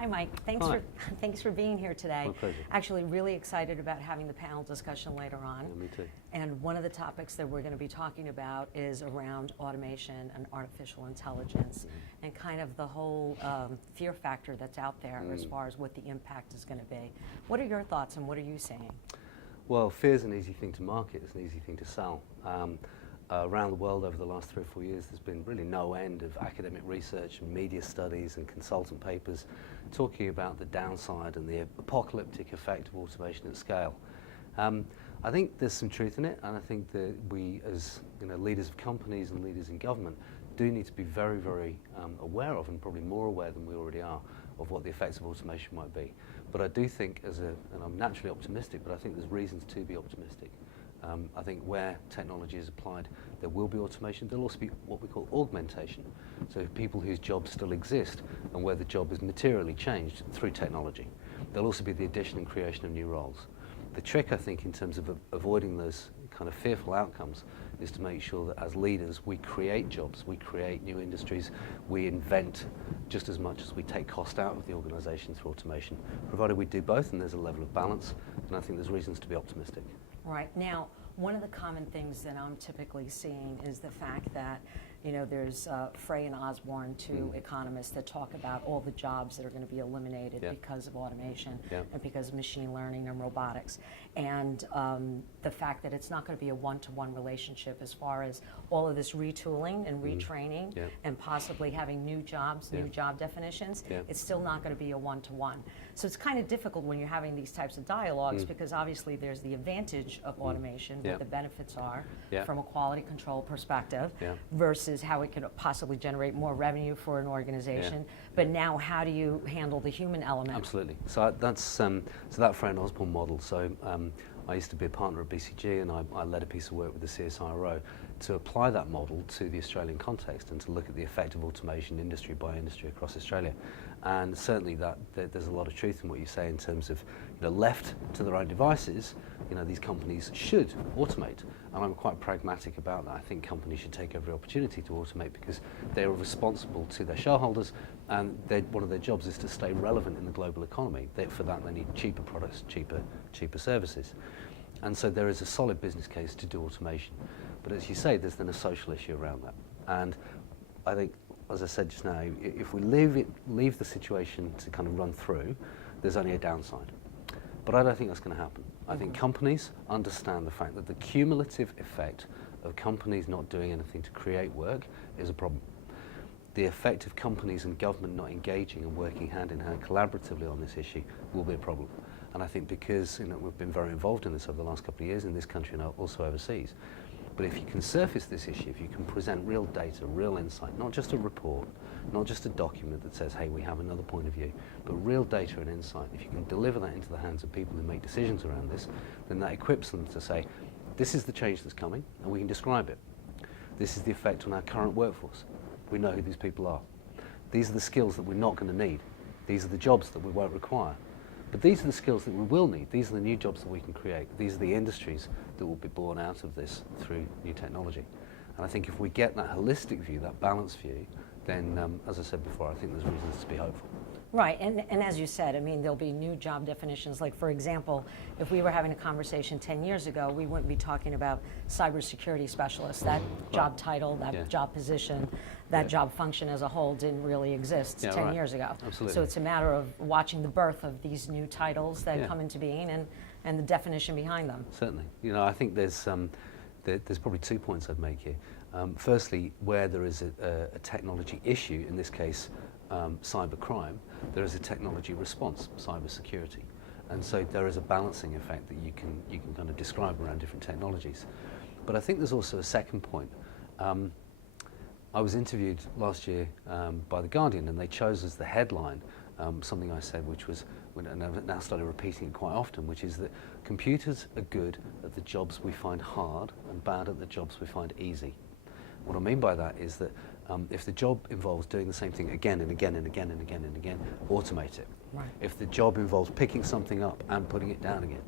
Hi, Mike. Thanks for being here today. My pleasure. Actually, really excited about having the panel discussion later on. Yeah, me too. And one of the topics that we're going to be talking about is around automation and artificial intelligence, and kind of the whole fear factor that's out there as far as what the impact is going to be. What are your thoughts and what are you saying? Well, fear is an easy thing to market. It's an easy thing to sell. Around the world over the last 3 or 4 years, there's been really no end of academic research and media studies and consultant papers talking about the downside and the apocalyptic effect of automation at scale. I think there's some truth in it, and I think that we, as leaders of companies and leaders in government, do need to be very, very aware of, and probably more aware than we already are, of what the effects of automation might be. But I do think, and I'm naturally optimistic, but I think there's reasons to be optimistic. I think where technology is applied, there will be automation. There'll also be what we call augmentation. So people whose jobs still exist and where the job is materially changed through technology. There'll also be the addition and creation of new roles. The trick, I think, in terms of avoiding those kind of fearful outcomes is to make sure that as leaders we create jobs, we create new industries, we invent just as much as we take cost out of the organisation through automation, provided we do both and there's a level of balance, and I think there's reasons to be optimistic. Right. Now, one of the common things that I'm typically seeing is the fact that, there's Frey and Osborne, two economists that talk about all the jobs that are going to be eliminated because of automation and because of machine learning and robotics. And the fact that it's not going to be a one-to-one relationship as far as all of this retooling and retraining and possibly having new jobs, new job definitions, it's still not going to be a one-to-one. So it's kind of difficult when you're having these types of dialogues because obviously there's the advantage of automation, what the benefits are from a quality control perspective versus how it could possibly generate more revenue for an organization. But now how do you handle the human element? Absolutely. So that's so that Frey and Osborne model. So I used to be a partner at BCG, and I led a piece of work with the CSIRO to apply that model to the Australian context and to look at the effect of automation industry by industry across Australia. And certainly there's a lot of truth in what you say in terms of left to their own devices, these companies should automate. And I'm quite pragmatic about that. I think companies should take every opportunity to automate because they are responsible to their shareholders, and one of their jobs is to stay relevant in the global economy. For that they need cheaper products, cheaper services. And so there is a solid business case to do automation. But as you say, there's then a social issue around that. And I think, as I said just now, if we leave the situation to kind of run through, there's only a downside. But I don't think that's going to happen. I think companies understand the fact that the cumulative effect of companies not doing anything to create work is a problem. The effect of companies and government not engaging and working hand in hand collaboratively on this issue will be a problem. And I think because we've been very involved in this over the last couple of years in this country and also overseas. But if you can surface this issue, if you can present real data, real insight, not just a report, not just a document that says, hey, we have another point of view, but real data and insight, if you can deliver that into the hands of people who make decisions around this, then that equips them to say, this is the change that's coming, and we can describe it. This is the effect on our current workforce. We know who these people are. These are the skills that we're not going to need. These are the jobs that we won't require. But these are the skills that we will need. These are the new jobs that we can create. These are the industries that will be born out of this through new technology. And I think if we get that holistic view, that balanced view, then, as I said before, I think there's reasons to be hopeful. Right, and as you said, there'll be new job definitions. Like, for example, if we were having a conversation 10 years ago, we wouldn't be talking about cybersecurity specialists. That job title, that job position, that job function as a whole didn't really exist 10 years ago. Absolutely. So it's a matter of watching the birth of these new titles that come into being and the definition behind them. Certainly. I think there's probably 2 points I'd make here. Firstly, where there is a technology issue, in this case cybercrime, there is a technology response, cybersecurity. And so there is a balancing effect that you can kind of describe around different technologies. But I think there's also a second point. I was interviewed last year by The Guardian, and they chose as the headline something I said, which was, and I've now started repeating it quite often, which is that computers are good at the jobs we find hard and bad at the jobs we find easy. What I mean by that is that if the job involves doing the same thing again and again and again and again and again, automate it. Right. If the job involves picking something up and putting it down again,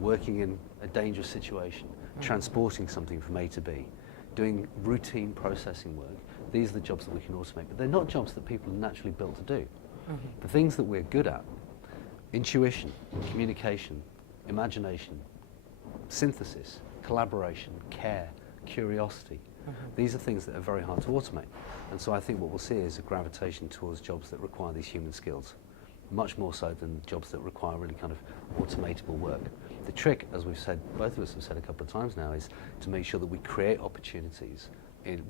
working in a dangerous situation, transporting something from A to B, doing routine processing work, these are the jobs that we can automate. But they're not jobs that people are naturally built to do. The things that we're good at, intuition, communication, imagination, synthesis, collaboration, care, curiosity. These are things that are very hard to automate. And so I think what we'll see is a gravitation towards jobs that require these human skills, much more so than jobs that require really kind of automatable work. The trick, as we've said, both of us have said a couple of times now, is to make sure that we create opportunities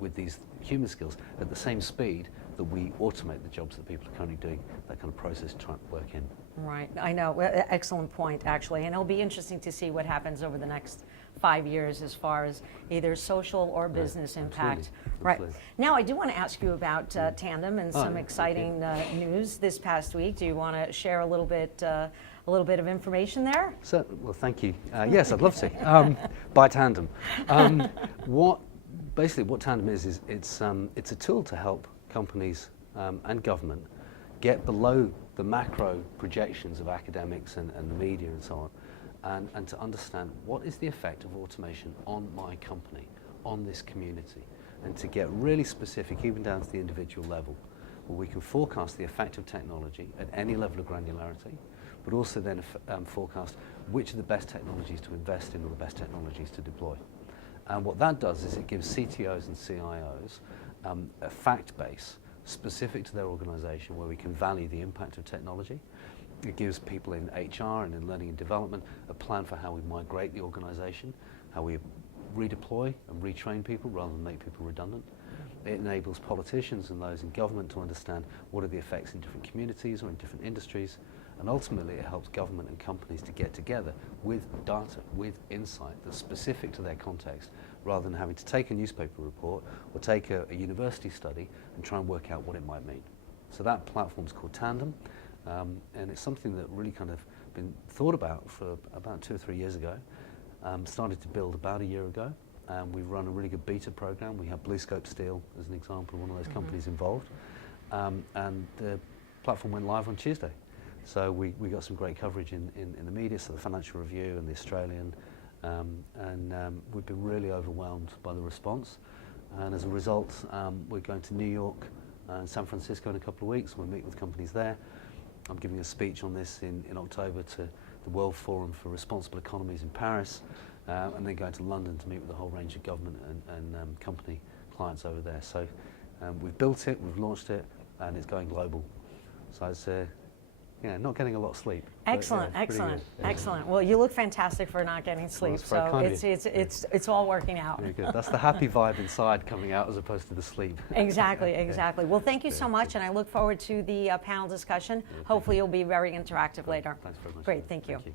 with these human skills at the same speed that we automate the jobs that people are currently doing that kind of process type work in. Right, I know. Well, excellent point, actually. And it'll be interesting to see what happens over the next 5 years as far as either social or business impact. Right. Now, I do want to ask you about Tandem and some exciting news this past week. Do you want to share a little bit of information there? So, well, thank you. Yes, I'd love to. By Tandem. Basically what Tandem is it's a tool to help companies and government get below the macro projections of academics and the media and so on, and to understand what is the effect of automation on my company, on this community, and to get really specific, even down to the individual level, where we can forecast the effect of technology at any level of granularity, but also then forecast which are the best technologies to invest in or the best technologies to deploy. And what that does is it gives CTOs and CIOs a fact base specific to their organization where we can value the impact of technology. It gives people in HR and in learning and development a plan for how we migrate the organization, how we redeploy and retrain people rather than make people redundant. It enables politicians and those in government to understand what are the effects in different communities or in different industries. And ultimately, it helps government and companies to get together with data, with insight that's specific to their context, rather than having to take a newspaper report or take a university study and try and work out what it might mean. So that platform's called Tandem, and it's something that really kind of been thought about for about 2 or 3 years ago. Started to build about a year ago. We've run a really good beta program. We have BlueScope Steel as an example, one of those companies involved. And the platform went live on Tuesday. So we got some great coverage in the media, so the Financial Review and the Australian, and we've been really overwhelmed by the response. And as a result, we're going to New York and San Francisco in a couple of weeks. We'll meet with companies there. I'm giving a speech on this in October to the World Forum for Responsible Economies in Paris, and then going to London to meet with a whole range of government and company clients over there. So we've built it, we've launched it, and it's going global. So it's not getting a lot of sleep. Excellent, excellent, excellent. Well, you look fantastic for not getting sleep, so it's all working out. Very good. That's the happy vibe inside coming out as opposed to the sleep. Exactly, exactly. Well, thank you so much, and I look forward to the panel discussion. Hopefully, you'll be very interactive later. Thanks very much. Great, thank you. Thank you.